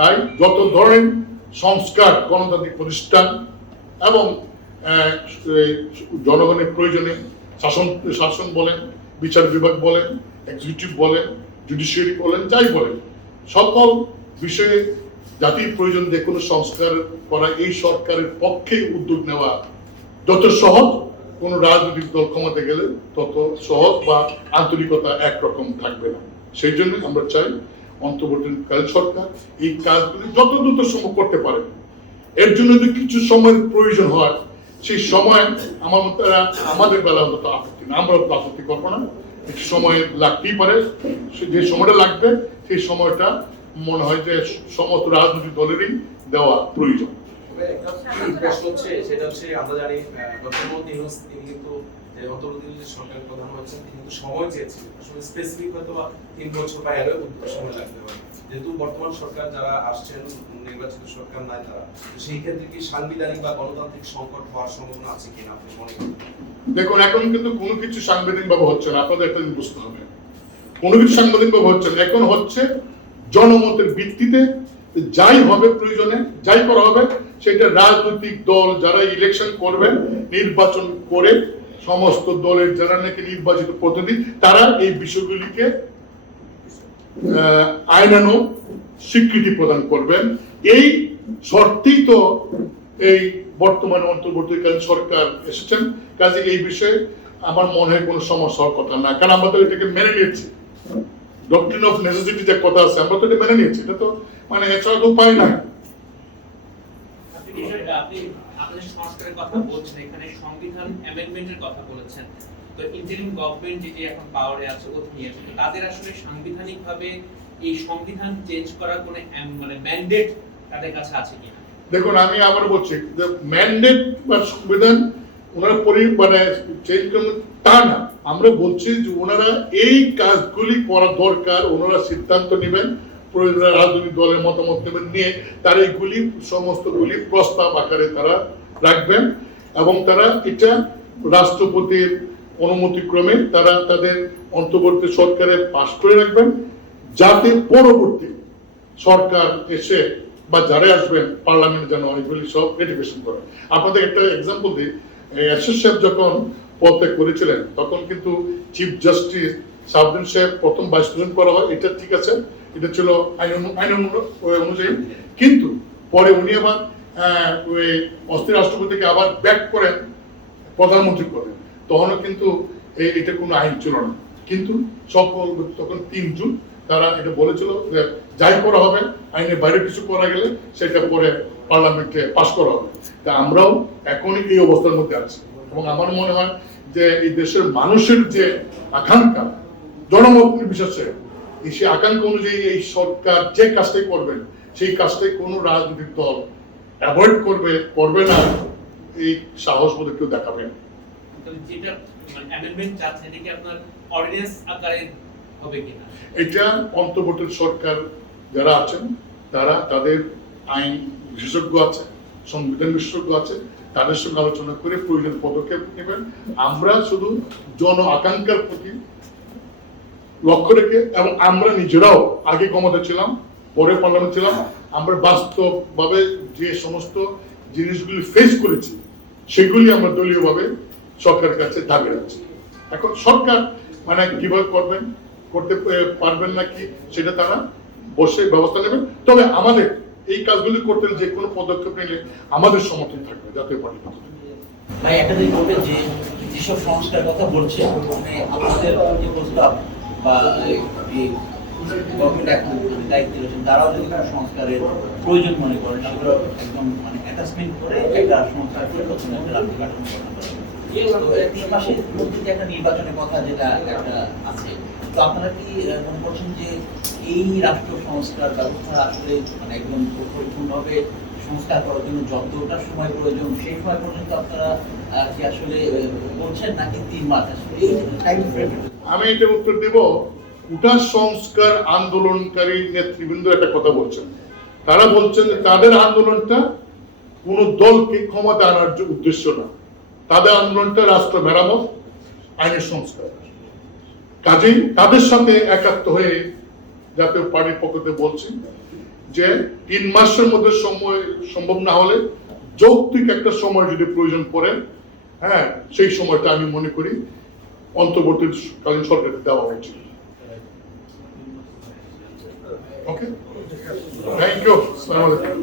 তাই যত ধরনের সংস্কার গণতান্ত্রিক প্রতিষ্ঠান এবং জনগণের প্রয়োজনে শাসন বলেন, বিচার বিভাগ বলেন, এক্সিকিউটিভ বলেন, জুডিশিয়ারি বলেন, যাই বলেন, সকল বিষয়ে জাতির প্রয়োজন যে কোনো সংস্কার করা এই সরকারের পক্ষে উদ্যোগ নেওয়া যত সহজ, কোনো রাজনৈতিক দল ক্ষমতা গেলে তত সহজ বা আন্তরিকতা একরকম থাকবে না। সেই জন্য আমরা চাই অন্তর্বর্তীকালীন সরকার এই কাজগুলি যত দ্রুত সম্ভব করতে পারে। এর জন্য যদি কিছু সময়ের প্রয়োজন হয়, সেই সময় আমাদের বেলা অন্তত আপত্তি না, আমরা আপত্তি করবো না। একটু সময় লাগতেই পারে, যে সময়টা লাগবে সেই সময়টা মনে হয় যে সমস্ত রাজনৈতিক দলেরই দেওয়া প্রয়োজন। প্রশ্ন হচ্ছে সেটা হচ্ছে আমরা জানি তিনি কিন্তু অন্তর্বর্তীকালীন সরকারের প্রধান হচ্ছেন, তিনি কিন্তু সময় চেয়েছিলেন, আসলে স্পেসিফিক হয়তো 3 বছর বা এরও সময় লাগতে পারে। যেহেতু বর্তমান সরকার যারা আসছেন, নির্বাচিত সরকার নাই তারা, সেই ক্ষেত্রে কি সাংবিধানিক বা গণতান্ত্রিক সংকট হওয়ার সম্ভাবনা আছে কিনা আপনি মনে করেন? দেখুন, এখন কিন্তু কোনো কিছু সাংবিধানিক ভাবে হচ্ছে না, আপনাদের একটা জিনিস বুঝতে হবে। কোনো কিছু সাংবিধানিক ভাবে হচ্ছে না, এখন হচ্ছে জনমতের ভিত্তিতে যাই হবে, প্রয়োজনে যাই করা হবে সেটা রাজনৈতিক দল যারা ইলেকশন করবেন, নির্বাচন করে সমস্ত দলের যারা নাকি নির্বাচিত প্রতিনিধি, তারা এই বিষয়গুলিকে আইনানো স্বীকৃতি প্রদান করবেন। এই শর্তেই তো এই বর্তমানে অন্তর্বর্তীকালীন সরকার এসেছেন। কাজে এই বিষয়ে আমার মনে হয় কোনো সমস্যা হওয়ার কথা না, কারণ আমরা তো এটাকে মেনে নিয়েছি। ডক্ট্রিন অফ নেসেসিটি যে কথা আছে, আমরা তো এটা মেনে নিয়েছি, এটা তো মানে এছাড়া তো উপায় নাই। আপনি আপনাদের সংস্কারের কথা বলছেন, এখানে সংবিধান অ্যামেন্ডমেন্টের কথা বলেছেন। তো ইন্টারিম গভর্নমেন্ট যেটি এখন পাওয়ারে আছে, অধীনে আছে, তো তাদের আসলে সাংবিধানিকভাবে এই সংবিধান চেঞ্জ করার কোনো মানে ম্যান্ডেট তাদের কাছে আছে কিনা? দেখুন, আমি আবার বলছি, ম্যান্ডেট বা সংবিধান ওনারা মানে চেঞ্জ করবেন তা না, আমরা বলছি যে ওনারা এই কাজগুলি করা দরকার, ওনারা সিদ্ধান্ত নেবেন, রাজনৈতিক দলের মতামত নেবেন, নিয়ে তারা এইগুলি সমস্তগুলি প্রস্তাব আকারে তারা রাখবেন এবং তারা এটা রাষ্ট্রপতির অনুমতিক্রমে তারা তাদের অন্তর্বর্তী সরকারে পাশ করে রাখবেন, যাতে পরবর্তী সরকার এসে বা যারা আসবেন পার্লামেন্ট যেন এগুলি সব রেটিফিকেশন করে। আপনাদের একটা এক্সাম্পল দিই, এরশাদ সাহেব যখন পদত্যাগ করেছিলেন তখন কিন্তু চিফ জাস্টিস সাবদিন সাহেব প্রথম ভাইস প্রেসিডেন্ট করা হয়, এটা ঠিক আছে, এটা ছিল আইন অনুযায়ী, কিন্তু পরে উনি আবার ওই অস্থির রাষ্ট্রপতিকে আবার ব্যাক করেন প্রধানমন্ত্রী করেন, তখনও কিন্তু এটা কোনো আইন ছিল না। কিন্তু সকল তখন 3 জুন তারা এটা বলেছিল যে যাই করা হবে আইনের বাইরে কিছু করা গেলে সেটা পরে পার্লামেন্টে পাশ করা হবে। তা আমরাও এখনই এই অবস্থার মধ্যে আছি এবং আমার মনে হয় যে এই দেশের মানুষের যে আকাঙ্ক্ষা, জনমত বিশেষে সেই আকাঙ্ক্ষা অনুযায়ী এই সরকার যে কাজটাই করবেন সেই কাজটাই কোনো রাজনৈতিক দল অ্যাভয়েড করবে না, এই সাহস বোধ কেউ দেখাবে না। যেটা মানে অ্যামেন্ডমেন্ট চাচ্ছে এটা কি আপনার অর্ডিন্যান্স আকারে হবে কিনা? এটা অন্তর্বর্তী সরকার যারা আছেন তারা তাদের আইন বিশেষজ্ঞ আছে, সংবিধান বিশেষজ্ঞ আছে, তাদের সঙ্গে আলোচনা করে প্রয়োজন পদক্ষেপ নেবেন। আমরা শুধু জন আকাঙ্ক্ষার প্রতি লক্ষ্য রেখে, এবং আমরা নিজেরাও আগে ক্ষমতা ছিলাম, পরে পার্লামেন্ট ছিলাম, আমরা বাস্তবভাবে যে সমস্ত জিনিসগুলি ফেস করেছি সেগুলি আমরা দলীয়ভাবে সরকারের কাছে দাবি রাখছি। এখন সরকার মানে কিভাবে করতে পারবেন নাকি সেটা তারা বসে ব্যবস্থা নেবেন, তবে আমাদের এই কাজগুলি করতে যে কোনো পদক্ষেপ নিলে আমাদের সমর্থন থাকবে জাতীয় পার্টির পক্ষ থেকে। ভাই, একটা জিনিস বলবেন যে যেসব সংস্কার কথা বলছে মানে আপনাদের যে প্রস্তাব বা গভর্নমেন্ট এখন দায়িত্বে রয়েছেন তারাও যদি কোনো সংস্কারের প্রয়োজন মনে করেন সেগুলো একদম মানে অ্যাটাচমেন্ট করে একটা সংস্কার পরিবর্তন একটা রাষ্ট্র কাঠামো গঠন করা। 3 মাসের মধ্যে যে একটা নির্বাচনের কথা যেটা একটা আছে, তো আপনারা কি মনে করছেন যে এই রাষ্ট্র সংস্কার ব্যবস্থা আসলে মানে একদম পরিপূর্ণভাবে সংস্কার করার জন্য যতটা সময় প্রয়োজন সেই সময় পর্যন্ত আপনারা কি আসলে বলছেন নাকি 3 মাস আসলে এই টাইম ফ্রেম? আমি এটা উত্তর দেব, কোটা সংস্কার আন্দোলনকারী নেতৃবৃন্দ একটা কথা বলছেন, তারা বলছেন যে তাদের আন্দোলনটা কোন দলকে ক্ষমতা আনার উদ্দেশ্য না, তাদের আন্দোলনটা রাষ্ট্র মেরামত, আইনের সংস্কার। কাজেই তাদের সাথে একাত্ম হয়ে জাতীয় পার্টির পক্ষ থেকে বলছি যে 3 মাসের মধ্যে সময় সম্ভব না হলে যৌক্তিক একটা সময় যদি প্রয়োজন পড়ে, হ্যাঁ, সেই সময়টা আমি মনে করি অন্তর্বর্তীকালীন সরকারকে দেওয়া উচিত। ওকে, থ্যাংক ইউ, আসসালামু আলাইকুম।